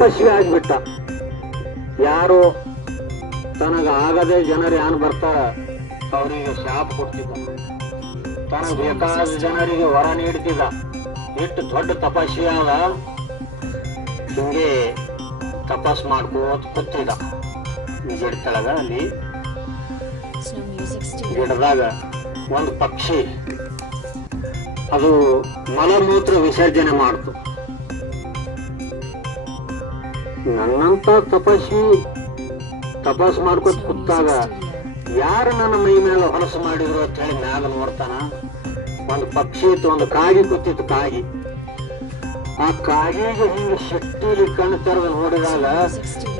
ತಪಸ್ವಿ ಆಗಿಬಿಟ್ಟ. ಯಾರು ತನಗಾಗದೆ ಜನರು ಯಾರು ಬರ್ತಾರ ಅವರಿಗೆ ಶಾಪ ಕೊಡ್ತಿದ್ದ, ತನಗೆ ಬೇಕಾದ ಜನರಿಗೆ ವರ ನೀಡ್ತಿದ್ದ. ಎಷ್ಟು ದೊಡ್ಡ ತಪಸ್ವಿ ಆದ. ಹಿಂಗೆ ತಪಸ್ ಮಾಡ್ಕೋತ ಕೂತಿದ್ದ ಗಿಡತಳಗ. ಅಲ್ಲಿ ಗಿಡದಾಗ ಒಂದು ಪಕ್ಷಿ ಅದು ಮಲಮೂತ್ರ ವಿಸರ್ಜನೆ ಮಾಡ್ತು. ನನ್ನಂತ ತಪಸ್ವಿ ತಪಸ್ ಮಾಡ್ಕೋತ ಕೂತಾಗ ಯಾರು ನನ್ನ ಮೈ ಮೇಲೆ ಹೊಲಸು ಮಾಡಿದ್ರು ಅಂತ ಹೇಳಿ ಮ್ಯಾಲ ನೋಡ್ತಾನ. ಒಂದು ಪಕ್ಷಿ ಇತ್ತು, ಒಂದು ಕಾಗಿ ಕೂತಿತ್ತು. ಕಾಗಿ ಆ ಕಾಗಿಗೆ ಹಿಂಗೆ ಶೆಟ್ಟಿಲಿ ಕಣ್ಣು ತೆರೆದು ನೋಡಿದಾಗ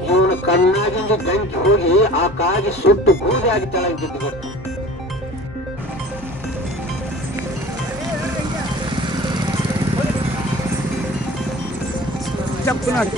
ಇವನು ಕಣ್ಣಾಗಿಂದ ಗಂಟು ಹೋಗಿ ಆ ಕಾಗಿ ಸುಟ್ಟು ಬೂದಿ ಆಗಿ ತೆಳಗೆ ಬಿದ್ದು ಬಿಡ್ತು. ಚಪ್ಪು ನೋಡಿ